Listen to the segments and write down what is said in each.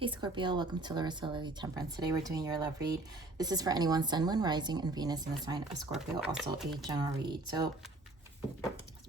Hey Scorpio, welcome to Larissa Lily Temperance. Today we're doing your love read. This is for anyone Sun, Moon, Rising, and Venus in the sign of Scorpio, also a general read. So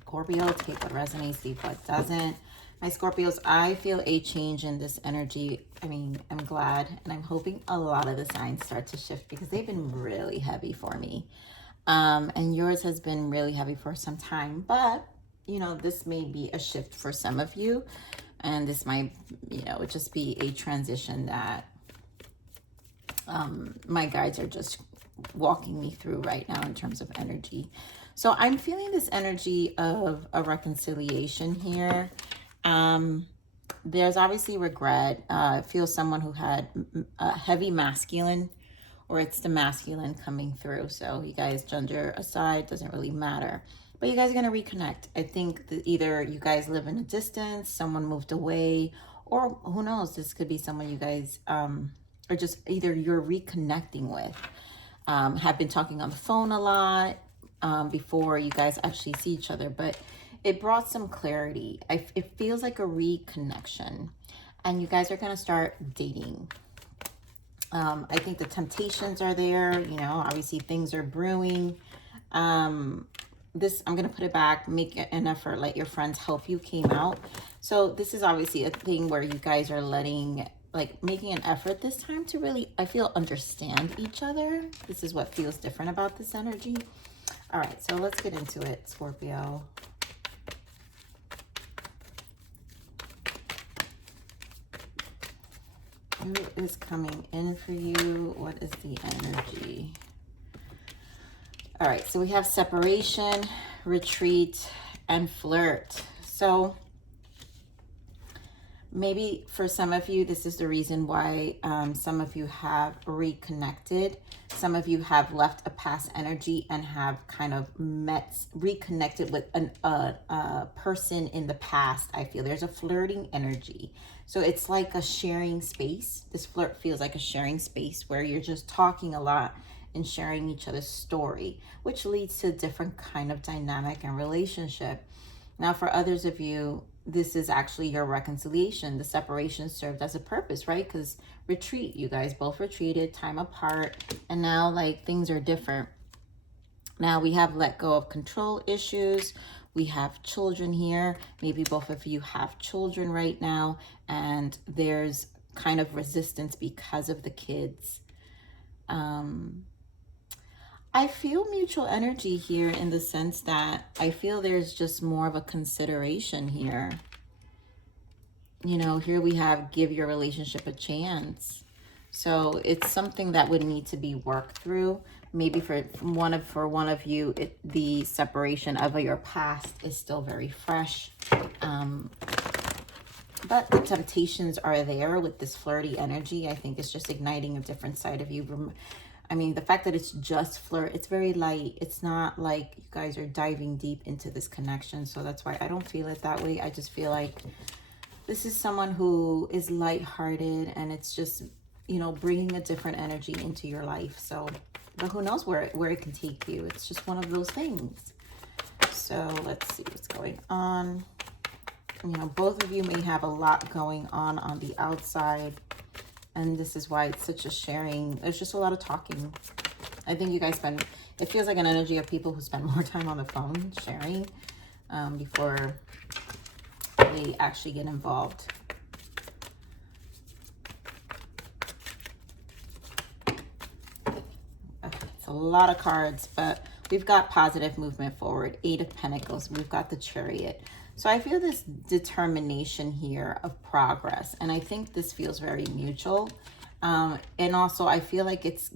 Scorpio, take what resonates, leave what doesn't. My Scorpios, I feel a change in this energy. I'm glad, and I'm hoping a lot of the signs start to shift because they've been really heavy for me. And yours has been really heavy for some time, but this may be a shift for some of you. And this might, just be a transition that my guides are just walking me through right now in terms of energy. So I'm feeling this energy of a reconciliation here. There's obviously regret. I feel someone who had a heavy masculine, or it's the masculine coming through. So you guys, gender aside, doesn't really matter. But you guys are going to reconnect. I think that either you guys live in a distance, someone moved away, or who knows, this could be someone you guys, or just either you're reconnecting with, have been talking on the phone a lot before you guys actually see each other. But it brought some clarity. It feels like a reconnection. And you guys are going to start dating. I think the temptations are there. Obviously things are brewing. I'm going to put it back, make an effort, let your friends help you came out. So this is obviously a thing where you guys are making an effort this time to really, I feel, understand each other. This is what feels different about this energy. All right, so let's get into it, Scorpio. Who is coming in for you? What is the energy? All right, so we have separation, retreat, and flirt. So maybe for some of you, this is the reason why some of you have reconnected. Some of you have left a past energy and have kind of reconnected with a person in the past. I feel there's a flirting energy. So it's like a sharing space. This flirt feels like a sharing space where you're just talking a lot and sharing each other's story, which leads to a different kind of dynamic and relationship. Now, for others of you, this is actually your reconciliation. The separation served as a purpose, right? Because retreat, you guys both retreated, time apart, and now things are different. Now we have let go of control issues. We have children here. Maybe both of you have children right now, and there's kind of resistance because of the kids. I feel mutual energy here in the sense that I feel there's just more of a consideration here. Here we have give your relationship a chance. So it's something that would need to be worked through. Maybe for one of you, the separation of your past is still very fresh. But the temptations are there with this flirty energy. I think it's just igniting a different side of you. The fact that it's just flirt, it's very light. It's not like you guys are diving deep into this connection. So that's why I don't feel it that way. I just feel like this is someone who is lighthearted, and it's just, bringing a different energy into your life. So, but who knows where it can take you. It's just one of those things. So let's see what's going on. Both of you may have a lot going on the outside. And this is why it's such a sharing. There's just a lot of talking. I think you guys it feels like an energy of people who spend more time on the phone sharing before they actually get involved. Okay, it's a lot of cards, but we've got positive movement forward. 8 of Pentacles. We've got the Chariot. So I feel this determination here of progress. And I think this feels very mutual. And also I feel like it's,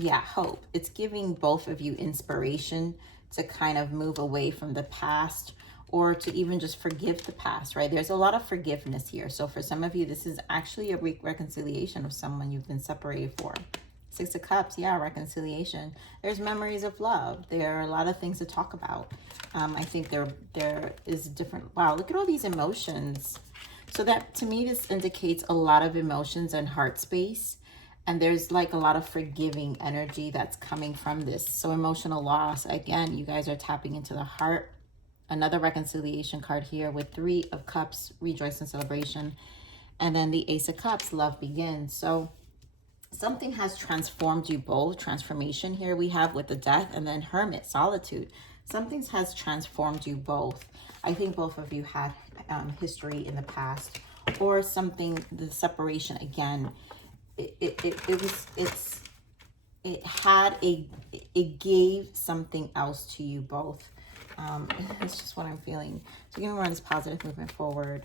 hope. It's giving both of you inspiration to kind of move away from the past, or to even just forgive the past, right? There's a lot of forgiveness here. So for some of you, this is actually a reconciliation of someone you've been separated for. 6 of Cups, reconciliation. There's memories of love. There are a lot of things to talk about. I think there is different, wow, look at all these emotions. So that, to me, this indicates a lot of emotions and heart space. And there's a lot of forgiving energy that's coming from this. So emotional loss, again, you guys are tapping into the heart. Another reconciliation card here with 3 of Cups, rejoice and celebration. And then the Ace of Cups, love begins. So something has transformed you both. Transformation here we have with the Death, and then Hermit, solitude. Something has transformed you both. I think both of you had history in the past, or something, the separation again. It gave something else to you both. It's just what I'm feeling. So give me more of this positive movement forward.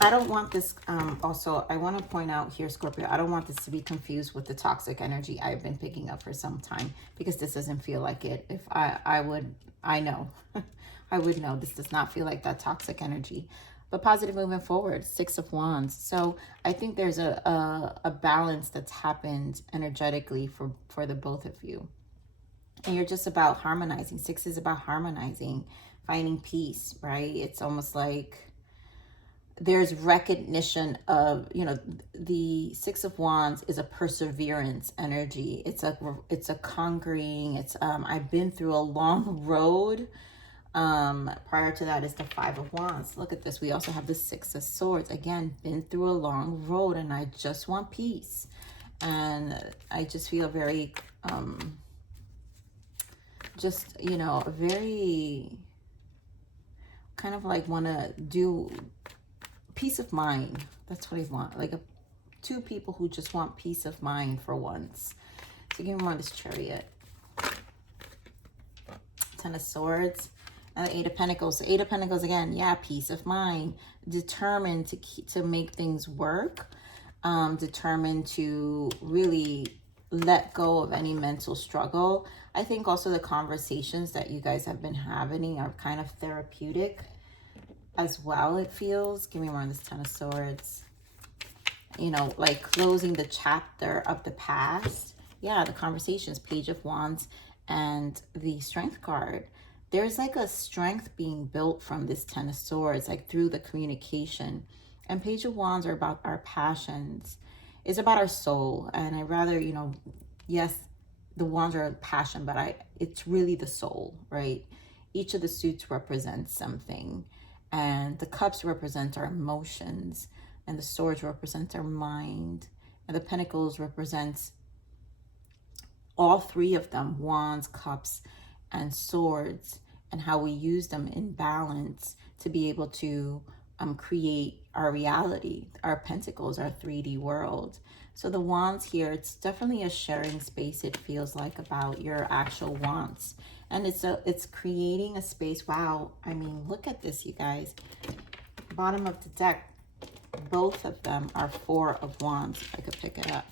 I don't want this, also, I want to point out here, Scorpio, I don't want this to be confused with the toxic energy I've been picking up for some time, because this doesn't feel like it. If I know, I would know this does not feel like that toxic energy. But positive movement forward, Six of Wands. So I think there's a balance that's happened energetically for the both of you. And you're just about harmonizing. Six is about harmonizing, finding peace, right? It's almost like there's recognition of, you know, the Six of Wands is a perseverance energy. It's a conquering. It's I've been through a long road. Prior to that is the Five of Wands. Look at this. We also have the Six of Swords. Again, been through a long road, and I just want peace. And I just feel very just, you know, very kind of like want to do peace of mind. That's what I want. Like two people who just want peace of mind for once. So give me more of this Chariot. Ten of Swords and the Eight of Pentacles. So Eight of Pentacles again, yeah, peace of mind. Determined to make things work. Determined to really let go of any mental struggle. I think also the conversations that you guys have been having are kind of therapeutic as well, it feels. Give me more on this Ten of Swords. You know, like closing the chapter of the past. Yeah, the conversations, Page of Wands and the Strength card. There's like a strength being built from this Ten of Swords, like through the communication. And Page of Wands are about our passions. It's about our soul. And I rather, you know, yes, the wands are passion, but it's really the soul, right? Each of the suits represents something. And the cups represent our emotions, and the swords represent our mind, and the pentacles represents all three of them, wands, cups, and swords, and how we use them in balance to be able to create our reality, our pentacles, our 3D world. So the wands here, it's definitely a sharing space, it feels like, about your actual wants. And it's creating a space. Wow, I mean, look at this, you guys. Bottom of the deck, both of them are Four of Wands, if I could pick it up.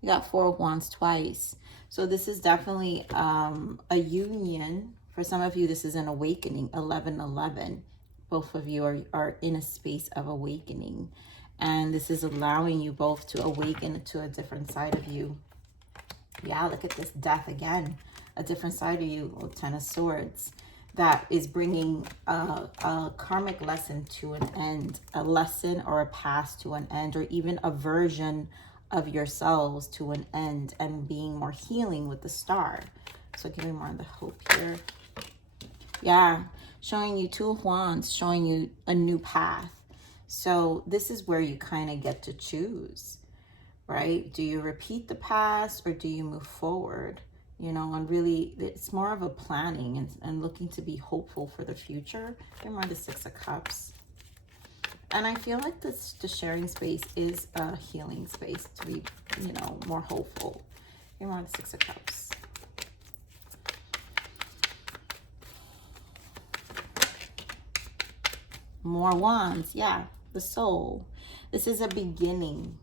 You got Four of Wands twice. So this is definitely a union. For some of you, this is an awakening, 11-11. Both of you are in a space of awakening. And this is allowing you both to awaken to a different side of you. Yeah, look at this Death again. A different side of you, Ten of Swords, that is bringing a karmic lesson to an end, a lesson or a past to an end, or even a version of yourselves to an end, and being more healing with the Star. So give me more of the hope here. Yeah, showing you Two of Wands, showing you a new path. So this is where you kind of get to choose, right? Do you repeat the past or do you move forward? You know, and really, it's more of a planning and looking to be hopeful for the future. Give me the Six of Cups. And I feel like the sharing space is a healing space to be, you know, more hopeful. Give me the Six of Cups. More Wands, yeah, the soul. This is a beginning.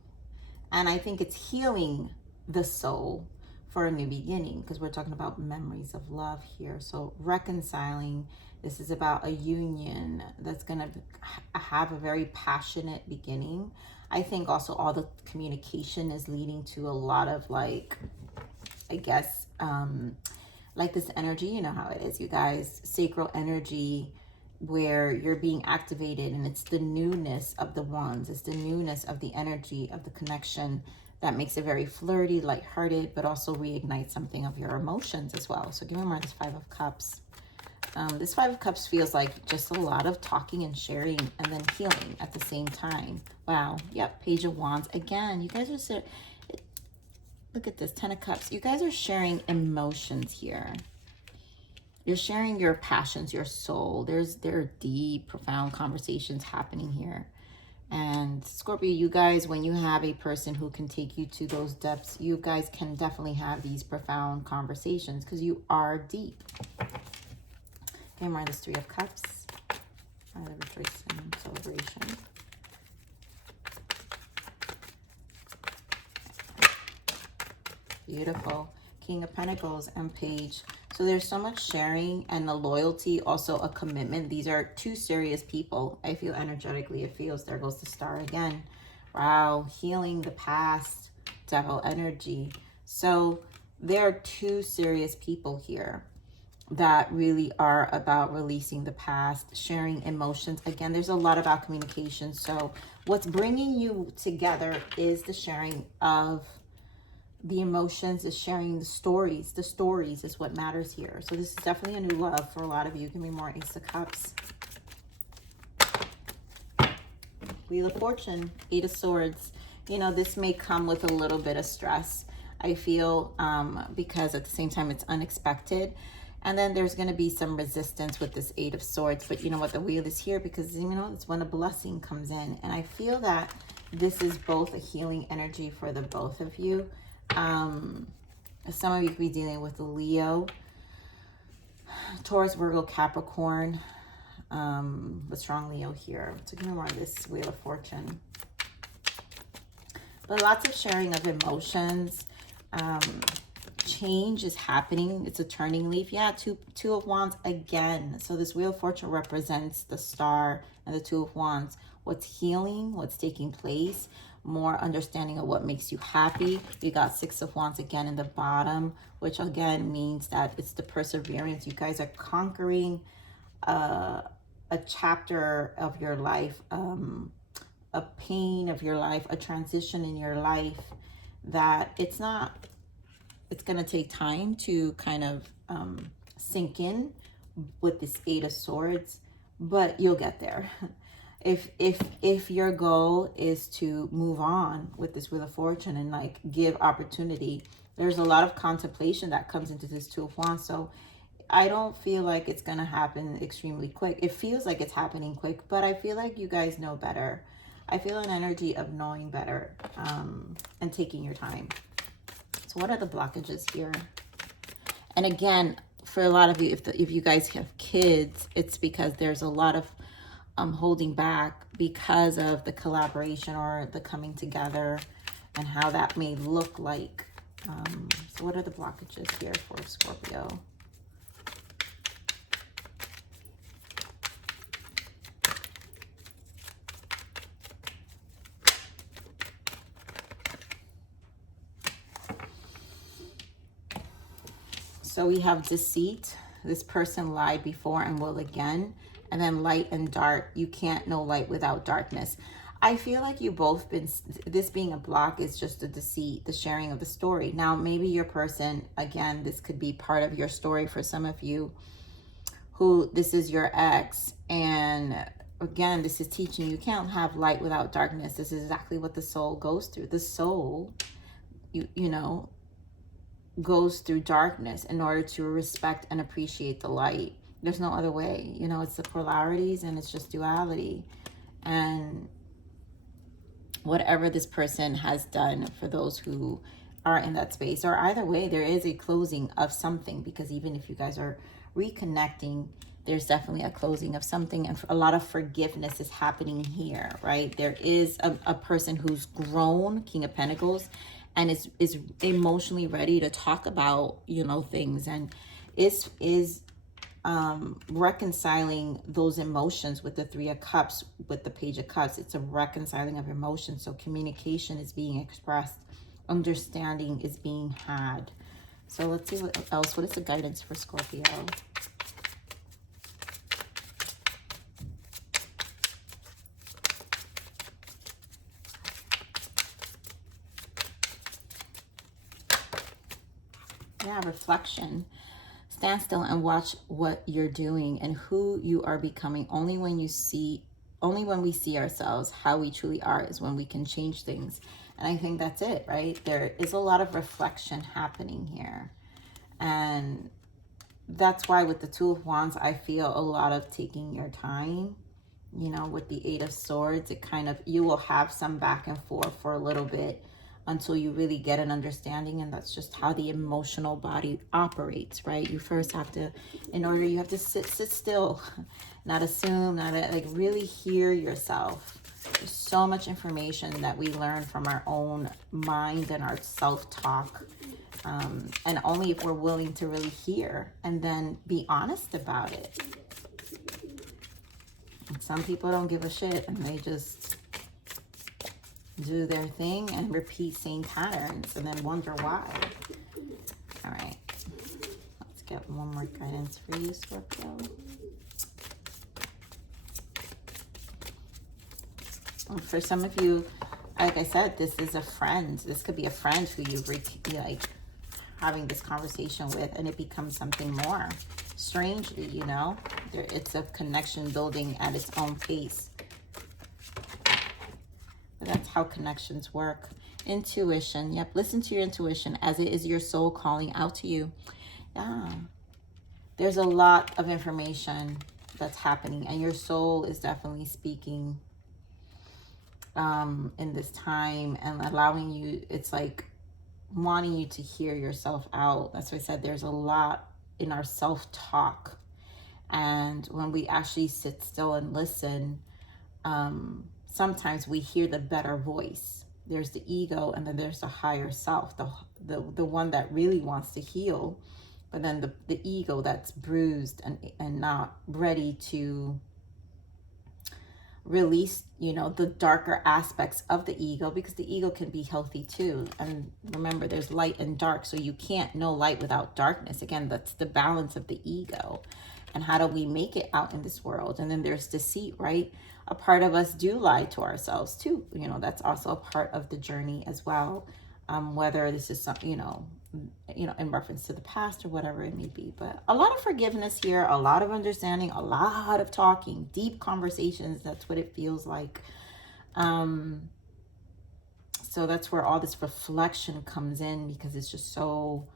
And I think it's healing the soul for a new beginning, because we're talking about memories of love here. So reconciling, this is about a union that's going to have a very passionate beginning. I think also all the communication is leading to a lot of, like, I guess, like this energy, you know how it is, you guys, sacral energy, where you're being activated, and it's the newness of the wands. It's the newness of the energy of the connection that makes it very flirty, lighthearted, but also reignite something of your emotions as well. So give me more of this Five of Cups. This Five of Cups feels like just a lot of talking and sharing and then healing at the same time. Wow. Yep. Page of Wands. Again, you guys are, look at this, 10 of Cups. You guys are sharing emotions here. You're sharing your passions, your soul. There are deep, profound conversations happening here. And Scorpio, you guys, when you have a person who can take you to those depths, you guys can definitely have these profound conversations because you are deep. Okay, more this 3 of Cups. The rejoicing, celebration. Beautiful. King of Pentacles and Page. So there's so much sharing and the loyalty, also a commitment. These are two serious people. I feel energetically, it feels, there goes the star again. Wow, healing the past, Devil energy. So there are two serious people here that really are about releasing the past, sharing emotions. Again, there's a lot about communication. So what's bringing you together is the sharing of the emotions, is sharing the stories. The stories is what matters here. So this is definitely a new love for a lot of you. Give me more Ace of Cups. Wheel of Fortune, 8 of Swords. You know, this may come with a little bit of stress, I feel, because at the same time it's unexpected. And then there's going to be some resistance with this 8 of Swords. But you know what? The wheel is here because, you know, it's when a blessing comes in. And I feel that this is both a healing energy for the both of you. Some of you could be dealing with a Leo, Taurus, Virgo, Capricorn, but strong Leo here. So give me more of this Wheel of Fortune. But lots of sharing of emotions. Change is happening. It's a turning leaf. Yeah, two of Wands again. So this Wheel of Fortune represents the star and the 2 of Wands. What's healing, what's taking place, more understanding of what makes you happy. You got 6 of Wands again in the bottom, which again means that it's the perseverance. You guys are conquering a chapter of your life, a pain of your life, a transition in your life that it's going to take time to kind of sink in with this 8 of Swords, but you'll get there. If your goal is to move on with this Wheel of Fortune and like give opportunity, there's a lot of contemplation that comes into this 2 of Wands. So I don't feel like it's going to happen extremely quick. It feels like it's happening quick, but I feel like you guys know better. I feel an energy of knowing better and taking your time. So what are the blockages here? And again, for a lot of you, if you guys have kids, it's because there's a lot of holding back because of the collaboration or the coming together and how that may look like. So what are the blockages here for Scorpio? So we have deceit. This person lied before and will again. And then light and dark. You can't know light without darkness. I feel like you both been, this being a block is just a deceit, the sharing of the story. Now, maybe your person, again, this could be part of your story for some of you who this is your ex. And again, this is teaching you can't have light without darkness. This is exactly what the soul goes through. The soul, you know, goes through darkness in order to respect and appreciate the light. There's no other way. You know, it's the polarities and it's just duality. And whatever this person has done for those who are in that space, or either way, there is a closing of something, because even if you guys are reconnecting, there's definitely a closing of something, and a lot of forgiveness is happening here, right? There is a person who's grown, King of Pentacles, and is emotionally ready to talk about, you know, things, and is reconciling those emotions with the 3 of Cups, with the Page of Cups. It's a reconciling of emotions. So communication is being expressed, understanding is being had. So let's see what else. What is the guidance for Scorpio? Yeah, reflection. Stand still and watch what you're doing and who you are becoming. Only when we see ourselves how we truly are is when we can change things. And I think that's it, right? There is a lot of reflection happening here. And that's why with the Two of Wands, I feel a lot of taking your time. You know, with the Eight of Swords, it kind of, you will have some back and forth for a little bit until you really get an understanding. And that's just how the emotional body operates, right? You first have to, you have to sit still, not assume, like really hear yourself. There's so much information that we learn from our own mind and our self-talk. And only if we're willing to really hear and then be honest about it. Some people don't give a shit and they just do their thing and repeat same patterns and then wonder why. All right, let's get one more guidance for you, Scorpio. For some of you, like I said, this is a friend. This could be a friend who you like having this conversation with, and it becomes something more. Strangely, you know, it's a connection building at its own pace. But that's how connections work. Intuition. Yep, listen to your intuition as it is your soul calling out to you. Yeah. There's a lot of information that's happening, and your soul is definitely speaking in this time and allowing you, it's like wanting you to hear yourself out. That's why I said there's a lot in our self-talk. And when we actually sit still and listen, sometimes we hear the better voice. There's the ego, and then there's the higher self, the one that really wants to heal, but then the ego that's bruised and not ready to release, you know, the darker aspects of the ego, because the ego can be healthy too. And remember, there's light and dark, so you can't know light without darkness. Again, that's the balance of the ego. And how do we make it out in this world? And then there's deceit, right? A part of us do lie to ourselves too. You know, that's also a part of the journey as well. Whether this is some, you know, in reference to the past or whatever it may be. But a lot of forgiveness here, a lot of understanding, a lot of talking, deep conversations. That's what it feels like. So that's where all this reflection comes in, because it's just so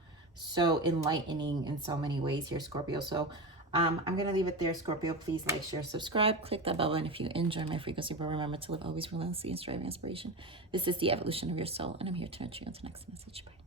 enlightening in so many ways here, Scorpio. So I'm going to leave it there, Scorpio. Please like, share, subscribe, click that bell button if you enjoy my frequency. But remember to live always relentlessly and strive inspiration. This is the evolution of your soul, and I'm here to nurture you. Until next message. Bye.